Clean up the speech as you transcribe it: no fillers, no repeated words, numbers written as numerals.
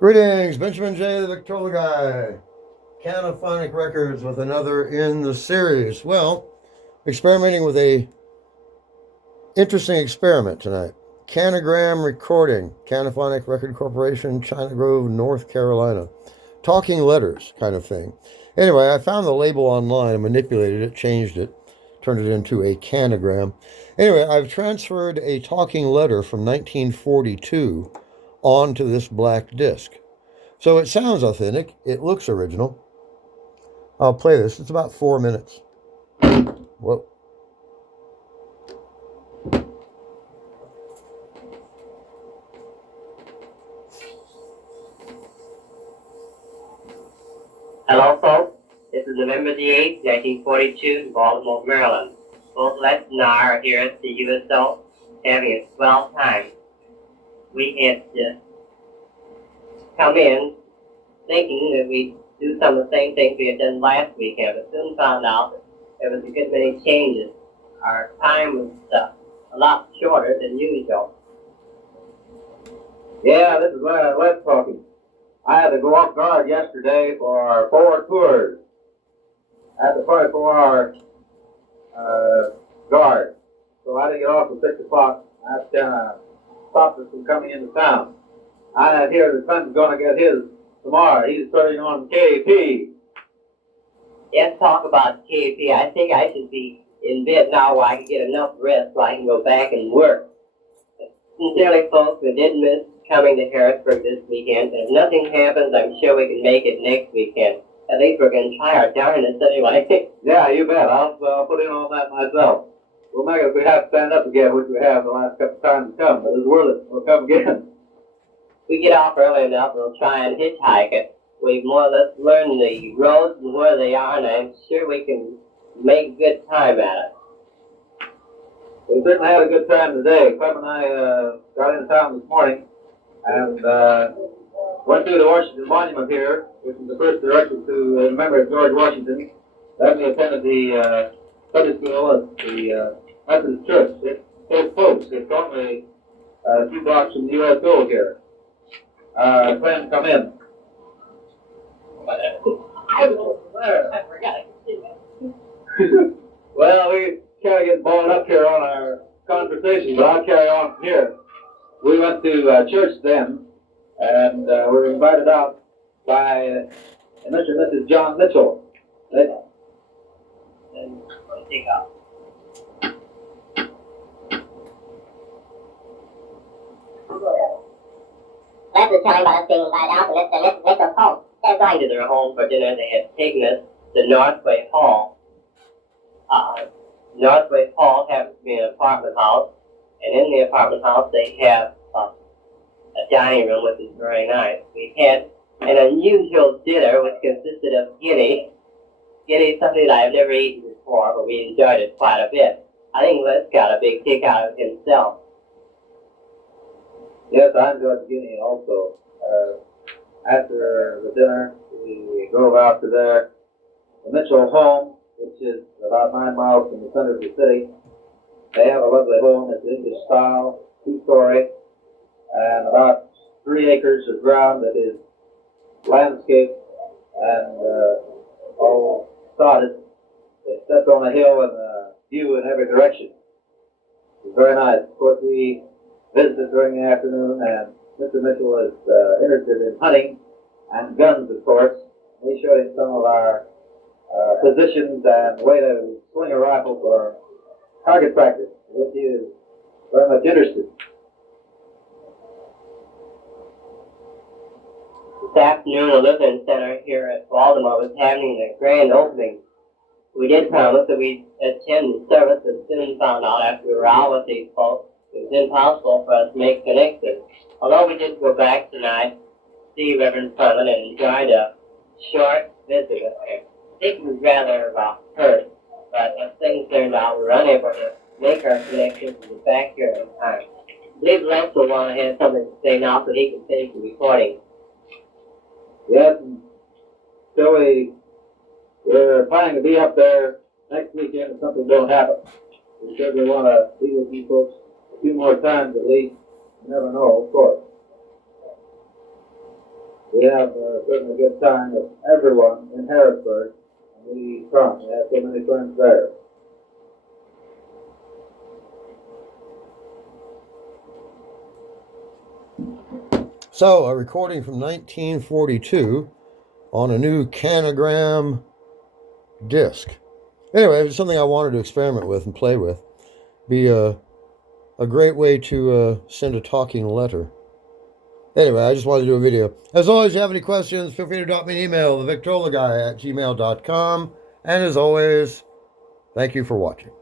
Greetings, Benjamin J. the Victrola Guy. Canophonic Records with another in the series. Well, experimenting with a interesting experiment tonight. Canogram Recording, Canophonic Record Corporation, China Grove, North Carolina. Talking letters kind of thing. Anyway, I found the label online and manipulated it, changed it, turned it into a canogram. Anyway, I've transferred a talking letter from 1942 onto this black disc. So it sounds authentic. It looks original. I'll play this. It's about 4 minutes. Whoa. Hello, folks. This is November the 8th, 1942, in Baltimore, Maryland. Both Les and I are here at the USO having a swell time. We had come in thinking that we'd do some of the same things we had done last weekend, but soon found out that there was a good many changes. Our time was a lot shorter than usual. Yeah, this is Les talking. I had to go off guard yesterday for 4 tours. I had to 24-hour guard. So I had to get off at 6 o'clock. That stopped us from coming into town. I hear the son's going to get his tomorrow. He's starting on KP. Let's talk about KP. I think I should be in bed now where I can get enough rest so I can go back and work. Sincerely, folks, we did miss coming to Harrisburg this weekend. If nothing happens, I'm sure we can make it next weekend. At least we're going to try our darndest anyway. Yeah, you bet. I'll put in on that myself. We'll make it if we have to stand up again, which we have the last couple of times to come, but it's worth it. We'll come again. If we get off early enough, we'll try and hitchhike it. We've more or less learned the roads and where they are, and I'm sure we can make good time at it. We certainly had a good time today. Clem and I got into town this morning and went through the Washington Monument here, which is the first direction to remember George Washington. Then we attended the Sunday school at the Methodist Church. It's so close. It's only a few blocks from the USO here. Clem, come in. I forgot. Well, we kind of get balled up here on our conversation, but I'll carry on from here. We went to church then, and we were invited out by Mr. and Mrs. John Mitchell. And take off. Les was telling about us being invited out to Mr. and Mrs. Mitchell's home. They're going to their home for dinner. They had taken us to Northway Hall. Northway Hall happens to be an apartment house, and in the apartment house they have a dining room, which is very nice. We had an unusual dinner, which consisted of guinea. Guinea is something that I've never eaten before, but we enjoyed it quite a bit. I think Les got a big kick out of it himself. Yes, I enjoyed the guinea also. After the dinner, we drove out to the Mitchell home, which is about 9 miles from the center of the city. They have a lovely home. It's English style, 2-story, and about 3 acres of ground that is landscaped and all sodded. They stepped on a hill and a view in every direction. It's very nice. Of course, we visited during the afternoon, and Mr. Mitchell is interested in hunting and guns, of course. We showed him some of our positions and the way to swing a rifle for target practice, which he is very much interested. This afternoon, the Lutheran Center here at Baltimore was having a grand opening. We did promise that we'd attend the service, but soon found out after we were out with these folks, it was impossible for us to make connections. Although we did go back tonight to see Reverend Furman and enjoyed a short visit with him. I think he was rather hurt, but as things turned out, we were unable to make our connections and get back here in time. I believe Les will want to have something to say now so he can finish the recording. Yes, and so we're planning to be up there next weekend if something don't happen. We certainly want to be with you folks a few more times at least. You never know, of course. we have certainly a good time with everyone in Harrisburg. And we come. We have so many friends there. So, a recording from 1942 on a new canogram disc. Anyway, it's something I wanted to experiment with and play with. Be a great way to send a talking letter. Anyway, I just wanted to do a video. As always, if you have any questions, feel free to drop me an email, TheVictrolaGuy@gmail.com. And as always, thank you for watching.